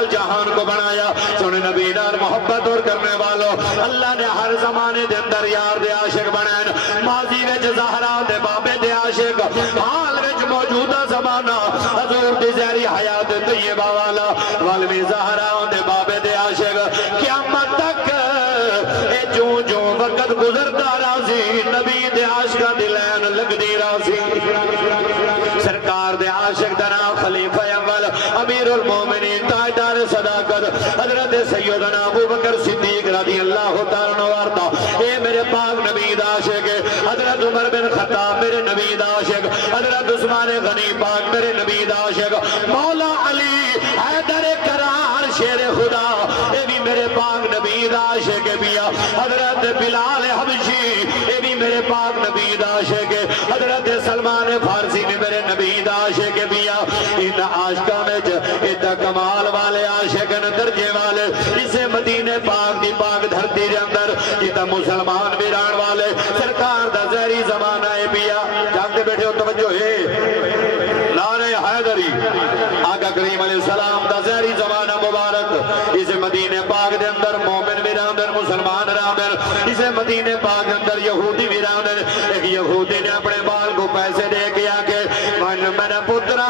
اول جہان کو بنایا سونے نبی نال محبت اور کرنے والوں اللہ نے ہر زمانے دے اندر یار دے عاشق بنائے ماضی وچ زہرا دے بابے دے عاشق حال وچ موجودہ زمانہ حضور دی زہری حیات طیبہ والا والوی زہرا دے بابے دے عاشق قیامت تک اے جو جو وقت گزرتا راضی نبی دے عاشق دی لین لگ دی راضی سرکار دے عاشق دا نام خلیفہ اول امیر المومنین تاجدار صداقت حضرت سیدنا ابو بکر صدیق رضی اللہ تعالیٰ عنہ واردا اے میرے پاک نبی دا عاشق حضرت عمر بن خطاب میرے نبی دا عاشق حضرت عثمان غنی پاک میرے نبی دا عاشق مولا علی حیدر کرار شیر خدا اے بھی میرے پاک نبی دا عاشق بیا حضرت بلال حبشی اے بھی میرے پاک نبی دا عاشق حضرت سلمان فارسی میں میرے نبی دا عاشق بیا ان عاشقہ میں ادھا کمال والے عاشق درجے والے اسے مدینے پاک دی پاک دھرتی دے اندر ادھا مسلمان ویران والے سرکار دا زہری زمانہ ہے بیا جانتے بیٹھے ہو توجہ ہے نعرہ حیدری آقا کریم علیہ السلام دا زہری زمانہ مبارک اسے مدینے پاک دے اندر مومن ویران در مسلمان رامر اسے مدینے پاک دے اندر یہودی ویران در ایک یہودی نے اپنے بال کو پیسے دے کیا کہ من میرا پترا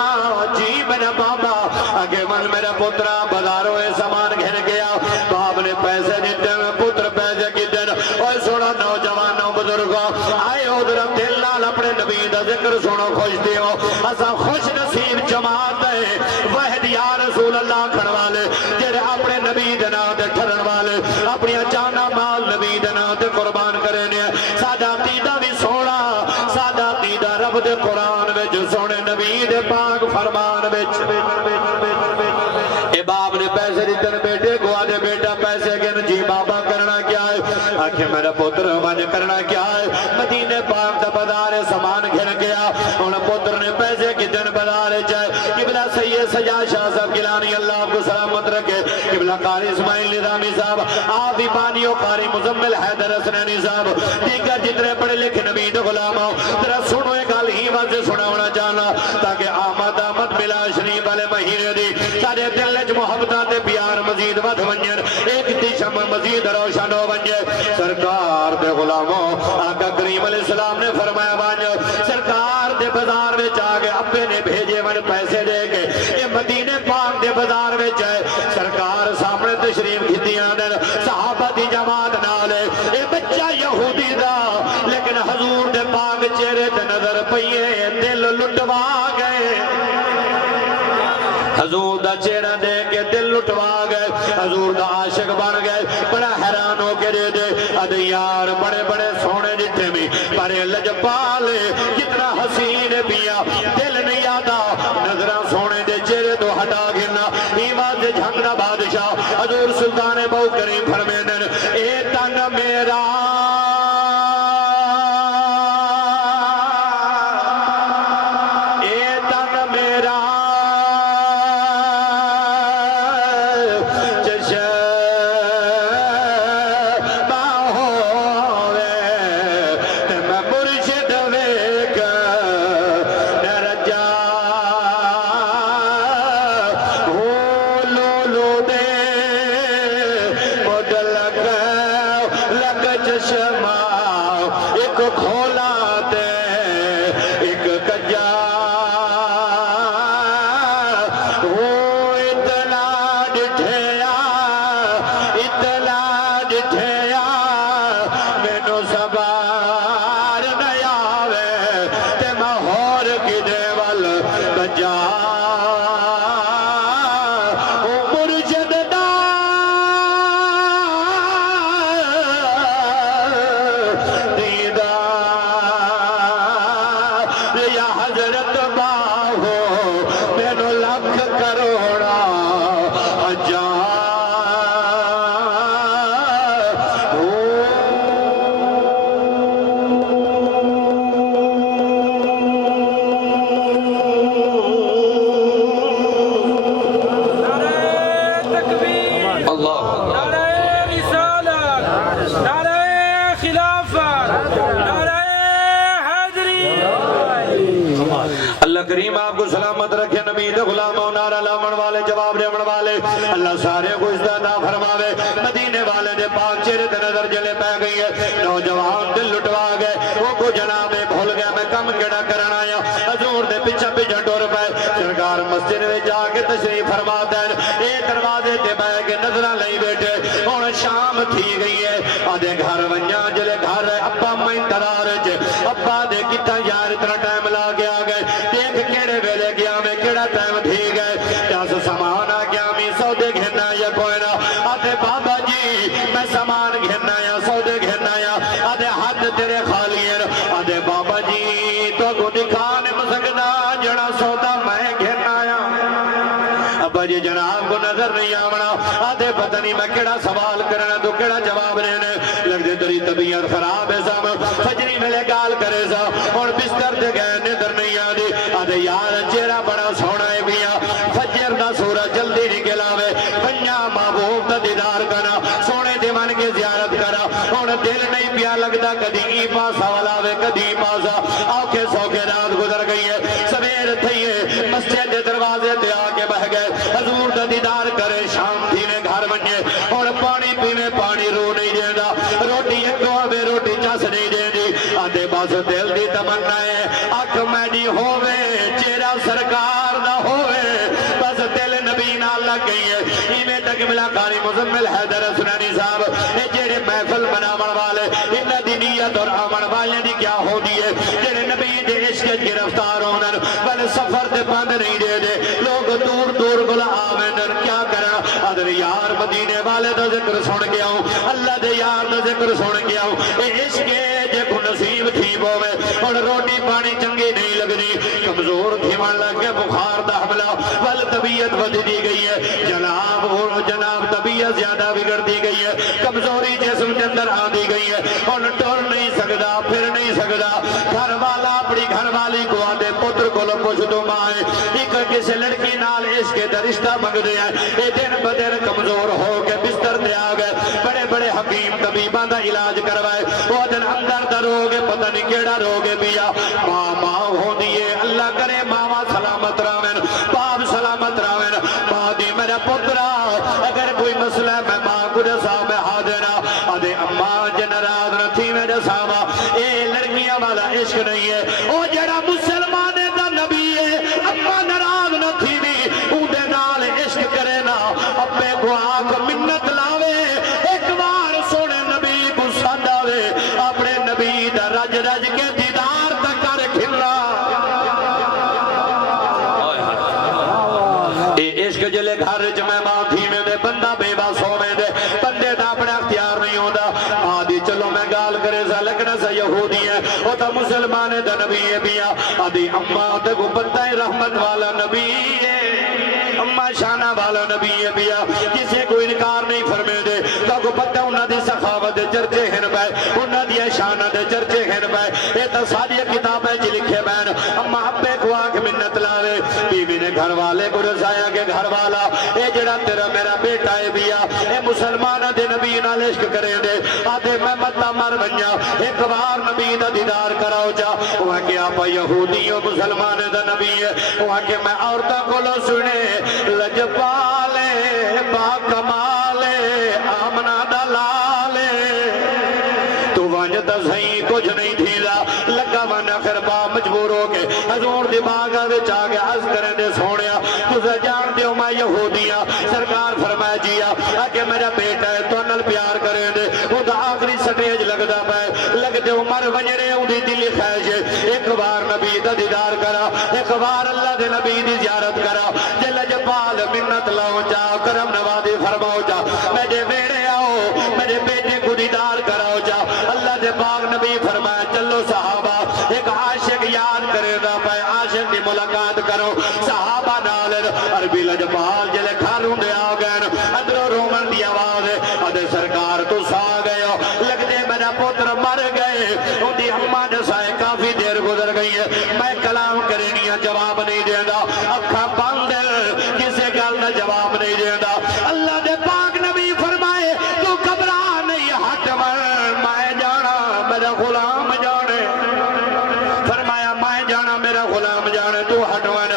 جی میرا بابا آگے من میرا پترا بازاروں اے سامان گھر گیا باپ نے پیسے دیتے ہیں پتر پیسے کی دن اور سوڑا نوجوانوں بزرگوں آئے ادھر دل لال اپنے نبی دا ذکر سنو خوش دیو اسا خوش نصیب جماعت ہے وحد یا رسول اللہ کھڑ والے جیرے اپنے نبی دنا دے ٹھرن والے اپنی جانا مال نبی دنا دے قربان کرنے سادہ عقیدہ بھی سوڑا سادہ عقیدہ رب دے قرآن وچ سونے نبی دے پاک فرمان وچ اے باپ نے پیسے دیتن بیٹے کو آدھے بیٹا پیسے گن جی بابا کرنا کیا ہے آنکھیں میرا پتر مانے کرنا کیا ہے مدینے پاک دا بازار سامان گھر گیا ان پتر نے پیسے کی دن بازار جائے قبلہ سید سجاد شاہ صاحب گیلانی اللہ کو سلامت رکھے قبلہ قاری اسماعیل نظامی صاحب آفی بانیو قاری مزمل حیدر حسنینی صاحب دیگر جتنے پڑھے لکھے نبی دے غلاموں ترہ سنو ایک حال ہی وزے سنا ہونا چاہنا تاکہ آمد ملا شریف والے مہینے دی سارے دل لج محبتات پیار مزید ود ونجر ایک دیشم مزید روشن ہو ونجر سرکار دے غلاموں آقا کریم علیہ السلام نے فرمایا بانجر سرکار دے بازار میں چاہے ابے نے بھیجے من پیسے دے کے یہ مدینے پاک دے بازار میں چاہے سرکار سامنے تشریف کھتیاں دن صحابہ دی جماعت نالے اے بچہ یہودی دا لیکن حضور دے پاک چہرے تے نظر پئیے دل لٹوا گئے حضور دا چہرہ دے کے دل لٹوا گئے حضور دا عاشق بن گئے بڑا حیران ہو کے دے دے ادیار بڑے بڑے سونے جتنے بھی پرے لجپالے کتنا حسین پیا دل نہیں آتا نظرہ سونے دے چہرے تو ہٹا گھرنا ایمان دے جھنگنا بادشاہ حضور سلطان بہو کریم فرمیدن اے تن میرا سلامت رکھے نبی دے غلاموں نعرہ لاون والے جواب دیون والے اللہ سارے کو عزت عطا فرماوے مدینے والے دے پاک چہرے تے نظر جلے پے گئی ہے نوجوان دل لٹوا گئے وہ کو جناب بھول گیا میں کم کیڑا کرنا آیا حضور دے پیچھے پیچھے ٹر پے سرکار مسجد میں جا کے تشریف فرما دین اے دروازے تے بیٹھ کے نظراں لئی بیٹھے ہن شام تھی گئی ہے آدھے گھر ونجا جلے گھر ابا میں انتظار وچ ابا دے کتا یار اتنا ٹائم لا کے آ گئے دیکھ کیڑے ویلے گیا میں کیڑا ٹائم تھی گئے دس سامان آ گیا میں سودے گھننا یا کوئی نہ آدھے بابا جی میں سامان گھننا یا سودے گھننا یا آدھے حد تیرے خالی ہیں آدھے بابا جی تو کو دکھانے مسکنا جڑا سودا میں گھننا یا ابا جی جناب کو نظر نہیں آمنا آدھے پتہ نہیں میں کیڑا سوال کرنا تو کیڑا جواب رہنے لگ دے تری طبیعت خراب ہے سام فجری ملے گال کرے سا اور بستر دے گئے ندر نہیں آدھی آدھے یار چہرہ بڑا سونا ہے بیا فجر دا سورج جلدی نکل آوے بنیا محبوب دا دیدار کرنا سونے دیوان کے زیارت کرا اور دل نہیں پیا لگتا کدی ای پاسا والاوے کدی پاسا آنکھیں سوکے رات گزر گئی ہے سویر تھئیے مسجد دے دروازے تے آکے بہ گئے حضور دا دیدار کرے شام تھینے گھر بنجے اور پانی پینے پانی رو نہیں دے دا روٹی ایک دو آوے روٹی چاس نہیں دے دی آدھے باس دل دی تمنا ہے اکھ میڈی ہووے چہرہ سرکار نہ ہووے بس دل نبی نہ لگ گئی ہے ایمیں تک ملا قاری مزمل حیدر سنانی صاحب اے جیڑے محفل بناون والے انہ دی نیت اور آمن والے دی کیا ہو دی ہے جیڑے نبی دے عشق گرفتار ہونن بل سفر تے بند نہیں دے دے لوگ دور دور گلا آوینن کیا کرا ادھر یار مدینے والے دا ذکر سن گیا ہوں اللہ دے یار دا ذکر سن گیا ہوں اے عشق جے کو نصیب تھی بوے اور روٹی پانی چنگی نہیں لگنی کمزور تھی من لگ کے بخار دا حملہ بل طبیعت ود دی گئی ہے جناب طبیعت زیادہ بگڑ دی گئی ہے کمزوری جسم کے اندر آ دی گئی ہے اور ٹر نہیں سکتا پھر نہیں سکتا گھر والا اپنی گھر والی کو آدھے پتر کو لو پوچھ دو مائیں ایک کسی لڑکی نال عشق دا رشتہ منگ دے ہیں اے دن بدر کمزور ہو کے بستر دے آ گئے بڑے بڑے حکیم طبیبان دا علاج کروائے وہ دن اندر دا روگے پتہ نہیں کیڑا روگے بیا ماں ہو دیئے اللہ کرے ماما سلامت راوین باپ سلامت راوین ماں دی میرا پترہ اگر کوئی مسئلہ ہے میں ماں کو جسا میں ہا دینا آدھے اماں جنراد نہ تھی میں جسا اے لڑکیاں والا عشق نہیں ہے او جڑا مسلمانے دا نبی ہے اماں نراض نہ تھی بھی اندے نال عشق کرے نا اپنے کو آگ منت لاوے ایک بار سونے نبی کو ساداوے اپنے نبی دا رج رج کے دیدار تک کر کھلا اے عشق جلے گھر جمع ماں تھی میں دے بندہ بے باس ہو میں دے بندے دا اپنے اختیار نہیں ہوتا آدھی چلو میں گال کرے سا لکنا سا یہودی ہے وہ تا مسلمان دا نبی ہے بیا آدھی اممہ تے کو بندہ رحمت والا نبی ہے اممہ شانہ والا نبی ہے بیا کسے کو انکار نہیں فرمے دے تا کو پتہ انہا دی سخاوت دے چرچے ہیں بے انہا دی شانہ دے چرچے ہیں بے اے تا ساری کتابیں چی لکھے بین اممہ ابے کو آنکھ منت لاوے بیوی نے گھر والے کو رضایا کہ گھر والا اے جڑا تیرا میرا بیٹا ہے بیا اے مسلمان دے نبی نال عشق کرے دے آدھے میں مطلع مر بنیا ایک بار نبی دا دیدار کراؤ جا وہاں کہ آپ یہودیوں مسلمان دا نبی ہے وہاں کہ میں عورتہ کو لو سنے لجپالے باکمالے آمنہ دلالے تو وانجتا صحیح کچھ نہیں تھیلا لگا وانا پھر با مجبور ہو کے حضور دی باغا دے چاگے عز کریں دے سونیا تُسے جان دیو میں یہودیاں سرکار فرمائے جیا کہ میرا بیٹا ہے تو انل پیار کریں دے وہ دا آخری سٹیج لگ دا پائے لگ دے عمر ونجرے ہوں دی دلی خیجے ایک بار نبی دا دیدار کرا ایک بار اللہ دے نبی دی زیارت کرا جل جپال منت لاؤ جا کرم نوادی فرماؤ جا میرے بیڑے آؤ میرے بیٹے کو دیدار کراؤ جا اللہ دے پاک نبی فرمائے چلو صحابہ ایک عاشق یاد کرے دا پائے عاشق دی ملاقات کرو صحابہ نالر عربی لجپال جلے کھانوں دے آگین اندرو رومن دی آواز ہے ادھے سرکار تو سا گئے ہو لگ دے میرا پتر مر گئے ان دی اممہ جسائے کافی دیر گزر گئی ہے میں کلام کرنیا جواب نہیں دے دا اکھا بند کسے گل نہ جواب نہیں دے دا اللہ دے پاک نبی فرمائے تو گھبرا نہیں ہٹ میں جانا میرا غلام جانے فرمایا میں جانا میرا غلام جانے تو ہٹوان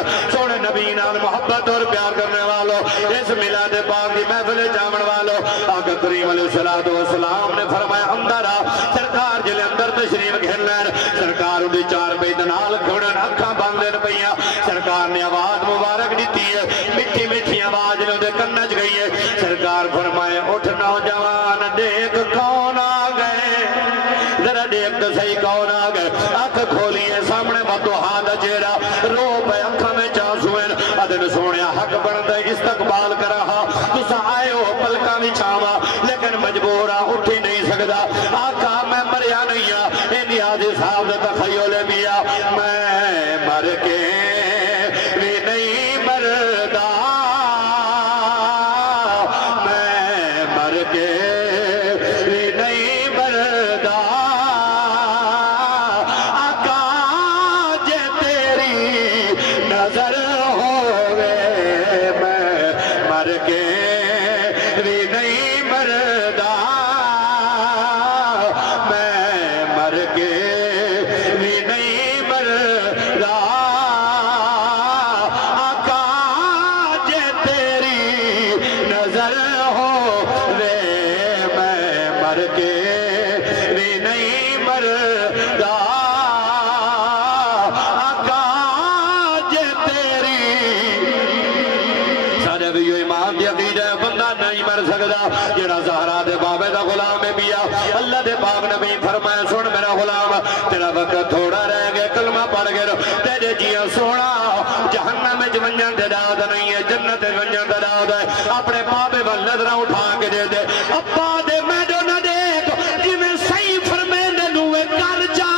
نال محبت اور پیار کرنے والوں اس میلاد پاک دی محفل جامن والوں آقا کریم علیہ السلام نے فرمایا اندر آ سرکار جلے اندر تشریف گھن لین سرکار اندھی چار پید نال کھڑن اکھاں بند لین پئیاں سرکار نے آواز مبارک دیتی ہے مٹھی مٹھی آواز نے اندھے کنج گئی ہے سرکار فرمائے اٹھ نوجوان دیکھ کون آ گئے ذرا دیکھ تو صحیح کون آ گئے اکھ کھولیے سامنے وطوحا دا چہرہ رو پہ اکھاں میں چانسویں ادن سونیا حق بندے استقبال کر رہا تسا آئے ہو پلکاں بھی چھاوا لیکن مجبورا اٹھی نہیں سکدا آقا میں مریا نہیں ہاں اندھی آدھی صاحب دا تخیل بیا میں مر کے بھی نہیں مردا میں مر کے بھی نہیں مردا آقا جے تیری نظر ہوئے میں مر کے بھی نہیں مردا میں مر کے بھی نہیں مردا آقا جے تیری نظر ہوئے میں مر کے بھی نہیں مردا آقا جے تیری سارے بھی یہ ایمان دی عقیدہ ہے بندہ نہیں مر سکدا جڑا زہرا دے بابے دا غلام ہے بیا اللہ دے پاک نبی فرمایا سن میرا غلام تیرا وقت تھوڑا رہ گیا کلمہ پڑھ گئے تیرے جیاں سونا جہنم میں ونجن دے داد نہیں ہے جنت میں ونجن دے داد ہے اپنے بابے وال نظرہ اٹھا کے دے دے ابا دے میں جو نہ دیکھ جی میں صحیح فرمیندے نوے کر جا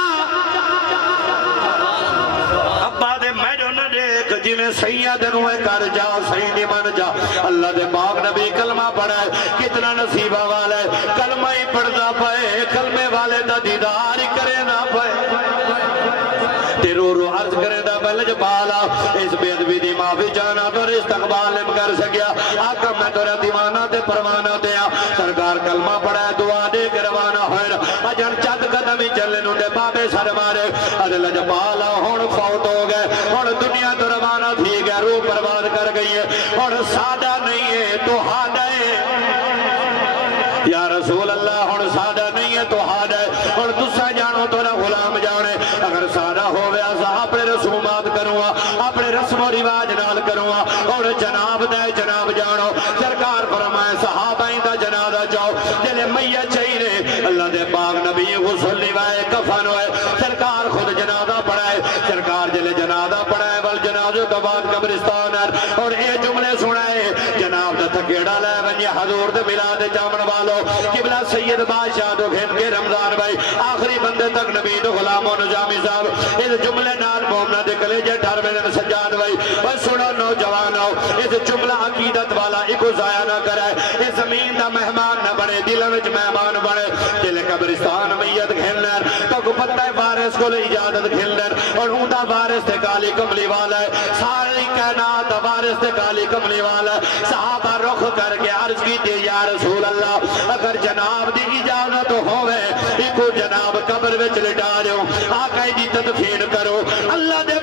ابا دے میں جو نہ دیکھ جی میں سید نوے کر جا صحیح نہیں من جا اللہ دے پاک نبی کلمہ پڑھا ہے کتنا نصیبہ والا ہے کلمہ ہی پڑھنا پائے کلمے والے دا دیدار ہی کرے نہ پائے تیرو رو عرض کرے دا بلج بالا اس بیدوی دی معافی جانا تو استقبال کر سکیا آقا میں تو دیوانہ تے پروانہ دیا سرکار کلمہ پڑھا ہے دعا دے کے روانہ ہوئے اجن چند قدمی چلے نو دے بابے سر مارے ادل جبالا ہون فوت ہو گئے ہون دنیا تو روانہ تھی گئے روح برباد کر گئی ہے ہون سادہ نہیں ہے تو ہادہ ہے یا رسول اللہ ہون سادہ نہیں ہے تو ہادہ ہے ہون تسا جانو تو نہ غلام جانے اگر سادہ ہو گیا اپنے رسومات کروں اپنے رسم و رواج نال کروں اور جناب دے جناب جانو سرکار فرمائے صحابہ دا جنازہ جاؤ جلے میت چاہیے اللہ دے پاک نبی غسل نوائے کفن ہوئے سرکار خود جنازہ پڑھائے سرکار جلے جنازہ پڑھائے ول جنازہ تو بعد قبرستان ہے اور اے جملے سنائے جناب دا تھکیڑا لے ونجے حضور دے ملاد جامن والو قبلہ سید بادشاہ دو گھن کے رمضان بھائی آخری بندے تک نبی دو غلام و نجامی صاحب اس جملے نال مومنہ دے کلیجے ڈھر میں سجاد بھائی اور سنو نوجوانو اس جملہ عقیدت والا ایکو ضائع نہ کرے اس زمین دا مہمان نہ بنے دلوں وچ مہمان بنے دل قبرستان میت گھلن تو کو پتہ ہے وارث کو اجازت گھلن اور اوندا وارث تے کالی کملی والا ہے ساری کائنات وارث تے کالی کملی والا ہے صحابہ رخ کر کے عرض کیتے یا رسول اللہ اگر جناب دی اجازت ہوے ایکو جناب قبر وچ لٹا دیو آقا دی تدفین کرو اللہ دے